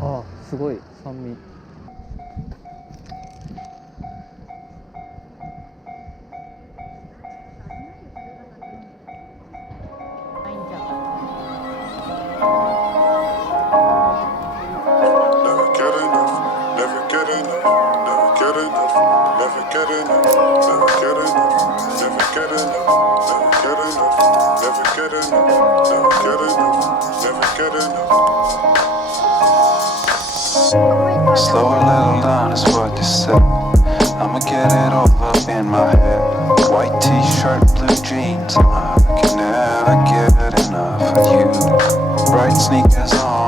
ああ、すごい酸味。Slow a little down is what you said. I'ma get it over in my head. White t-shirt, blue jeans. I can never get enough of you. Bright sneakers on.